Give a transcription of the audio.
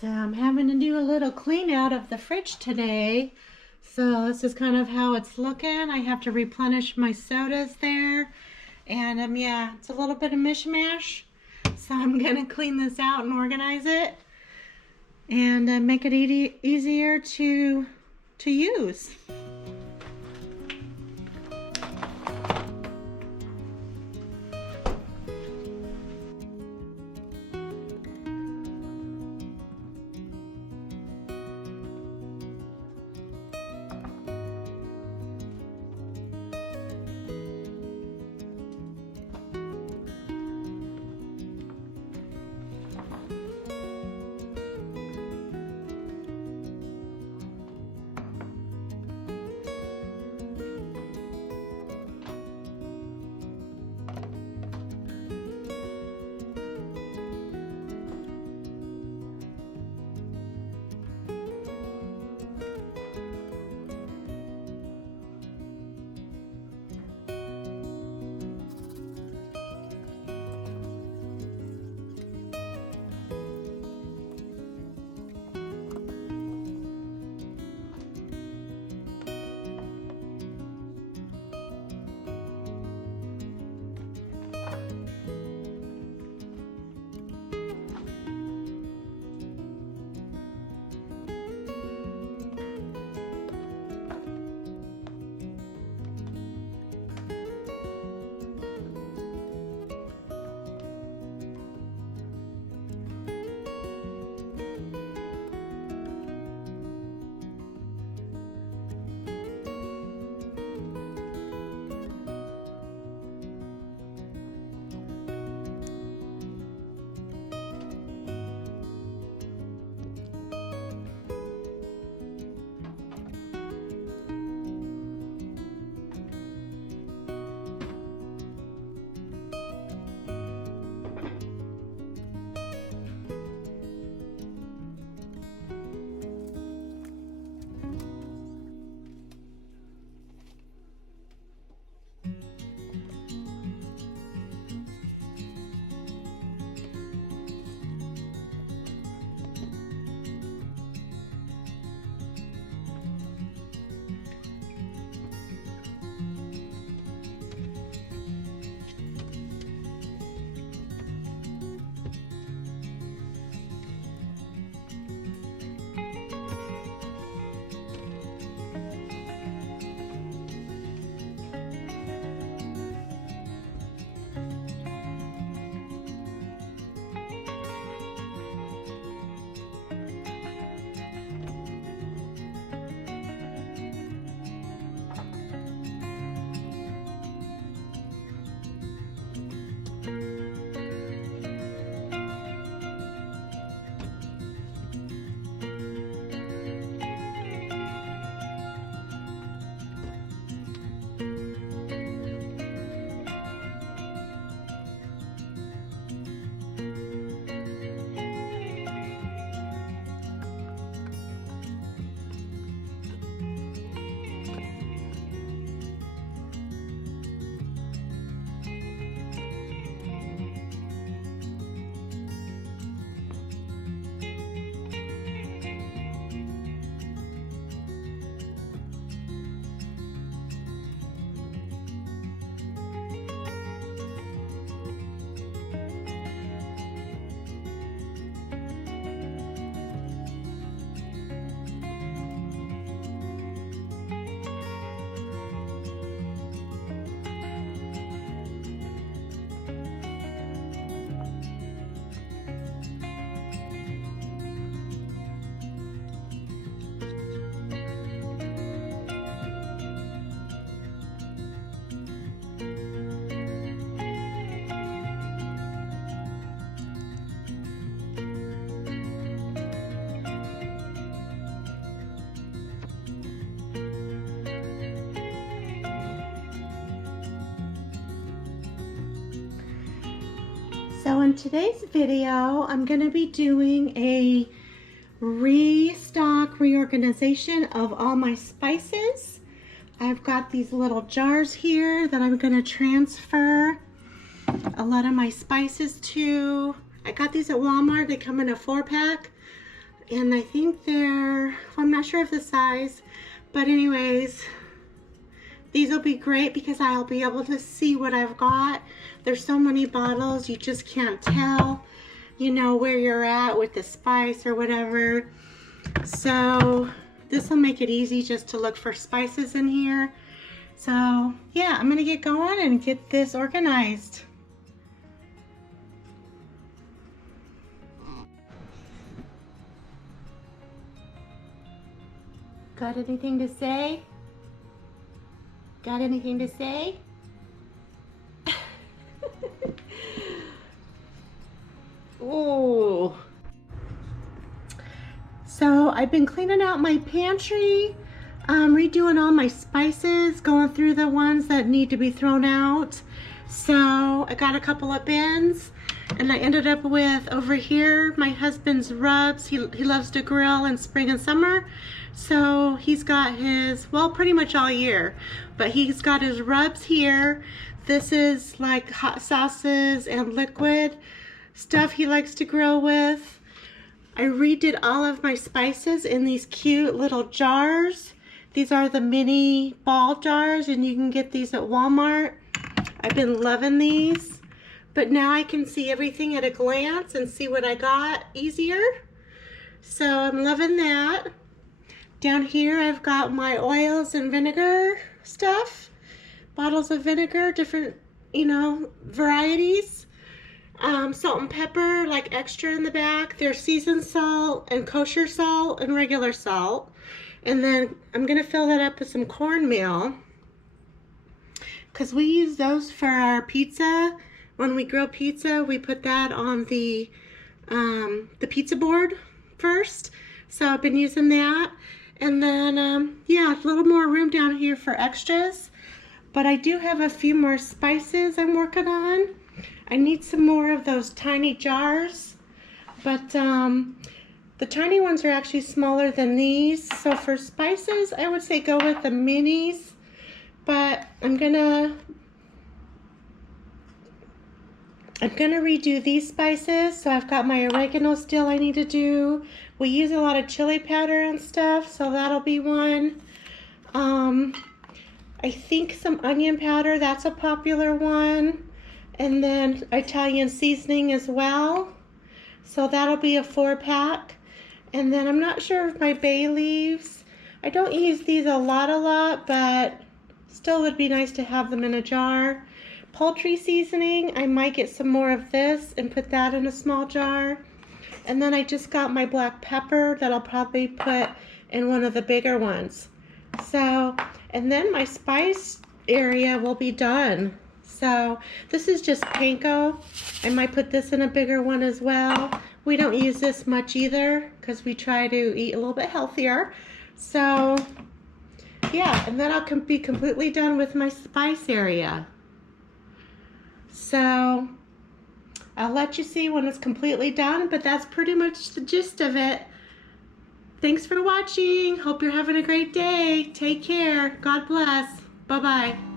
So I'm having to do a little clean out of the fridge today. So this is kind of how it's looking. I have to replenish my sodas there. And yeah, it's a little bit of mishmash. So I'm gonna clean this out and organize it and make it easier to use. So in today's video, I'm going to be doing a reorganization of all my spices. I've got these little jars here that I'm going to transfer a lot of my spices to. I got these at Walmart. They come in a 4-pack. And I think they're, I'm not sure of the size, but anyways, these will be great because I'll be able to see what I've got. There's so many bottles, you just can't tell, you know, where you're at with the spice or whatever. So this will make it easy just to look for spices in here. So yeah, I'm gonna get going and get this organized. Got anything to say? Got anything to say? Ooh. So I've been cleaning out my pantry, redoing all my spices, going through the ones that need to be thrown out. So I got a couple of bins, and I ended up with over here my husband's rubs. He loves to grill in spring and summer, so he's got his, well, pretty much all year, but he's got his rubs here. This is like hot sauces and liquid stuff he likes to grill with. I redid all of my spices in these cute little jars. These are the mini ball jars, and you can get these at Walmart. I've been loving these, but now I can see everything at a glance and see what I got easier. So I'm loving that. Down here I've got my oils and vinegar stuff, bottles of vinegar, different, you know, varieties. Salt and pepper, like extra in the back. There's seasoned salt and kosher salt and regular salt. And then I'm gonna fill that up with some cornmeal, because we use those for our pizza. When we grill pizza, we put that on the pizza board first. So I've been using that. And then, yeah, a little more room down here for extras. But I do have a few more spices I'm working on. I need some more of those tiny jars, but the tiny ones are actually smaller than these. So for spices, I would say go with the minis, but I'm gonna redo these spices. So I've got my oregano still I need to do. We use a lot of chili powder and stuff, so that'll be one. I think some onion powder, that's a popular one. And then Italian seasoning as well. So that'll be a 4-pack. And then I'm not sure if my bay leaves. I don't use these a lot, but still would be nice to have them in a jar. Poultry seasoning, I might get some more of this and put that in a small jar. And then I just got my black pepper that I'll probably put in one of the bigger ones. So, and then my spice area will be done. So this is just panko. I might put this in a bigger one as well. We don't use this much either because we try to eat a little bit healthier. So yeah, and then I'll be completely done with my spice area. So I'll let you see when it's completely done, but that's pretty much the gist of it. Thanks for watching. Hope you're having a great day. Take care. God bless. Bye-bye.